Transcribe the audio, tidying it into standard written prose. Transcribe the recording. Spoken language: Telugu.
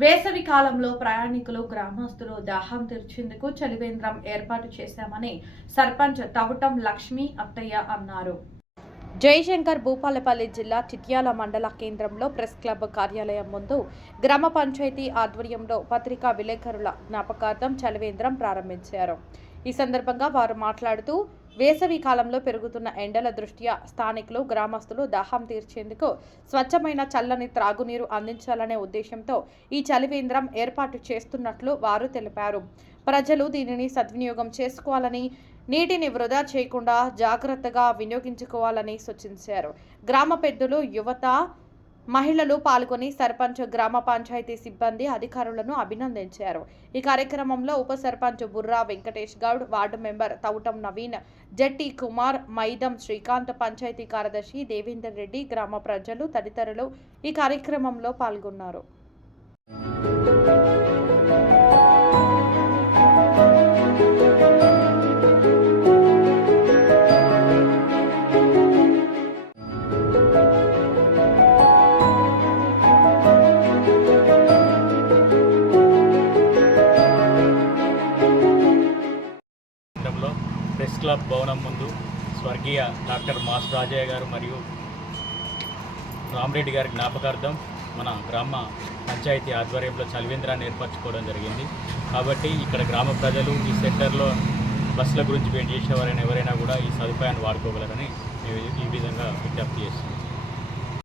వేసవి కాలంలో ప్రయాణికులు గ్రామస్తులు దాహం తీర్చేందుకు చలివేంద్రం ఏర్పాటు చేశామని సర్పంచ్ తవుటం లక్ష్మీ అత్తయ్య అన్నారు. జయశంకర్ భూపాలపల్లి జిల్లా చిట్యాల మండల కేంద్రంలో ప్రెస్ క్లబ్ కార్యాలయం ముందు గ్రామ పంచాయతీ ఆధ్వర్యంలో పత్రికా విలేకరుల జ్ఞాపకార్థం చలివేంద్రం ప్రారంభించారు. ఈ సందర్భంగా వారు మాట్లాడుతూ వేసవి కాలంలో పెరుగుతున్న ఎండల దృష్ట్యా స్థానికులు గ్రామస్తులు దాహం తీర్చేందుకు స్వచ్ఛమైన చల్లని త్రాగునీరు అందించాలనే ఉద్దేశంతో ఈ చలివేంద్రం ఏర్పాటు చేస్తున్నట్లు వారు తెలిపారు. ప్రజలు దీనిని సద్వినియోగం చేసుకోవాలని, నీటిని వృధా చేయకుండా జాగ్రత్తగా వినియోగించుకోవాలని సూచించారు. గ్రామ పెద్దలు, యువత, మహిళలు పాల్గొని సర్పంచ్, గ్రామ పంచాయతీ సిబ్బంది, అధికారులను అభినందించారు. ఈ కార్యక్రమంలో ఉప సర్పంచ్ బుర్రా వెంకటేష్ గౌడ్, వార్డు మెంబర్ తవుటం నవీన్, జట్టి కుమార్, మైదం శ్రీకాంత్, పంచాయతీ కార్యదర్శి దేవేందర్ రెడ్డి, గ్రామ ప్రజలు తదితరులు ఈ కార్యక్రమంలో పాల్గొన్నారు. ప్రెస్ క్లబ్ భవనం ముందు స్వర్గీయ డాక్టర్ మాస్ రాజయ్య గారు మరియు రామరెడ్డి గారి జ్ఞాపకార్థం మన గ్రామ పంచాయతీ ఆధ్వర్యంలో చలివేంద్రాన్ని ఏర్పరచుకోవడం జరిగింది. కాబట్టి ఇక్కడ గ్రామ ప్రజలు ఈ సెంటర్లో బస్సుల గురించి వెయిట్ చేసేవారైనా ఎవరైనా కూడా ఈ సదుపాయాన్ని వాడుకోగలరని ఈ విధంగా విజ్ఞప్తి చేస్తుంది.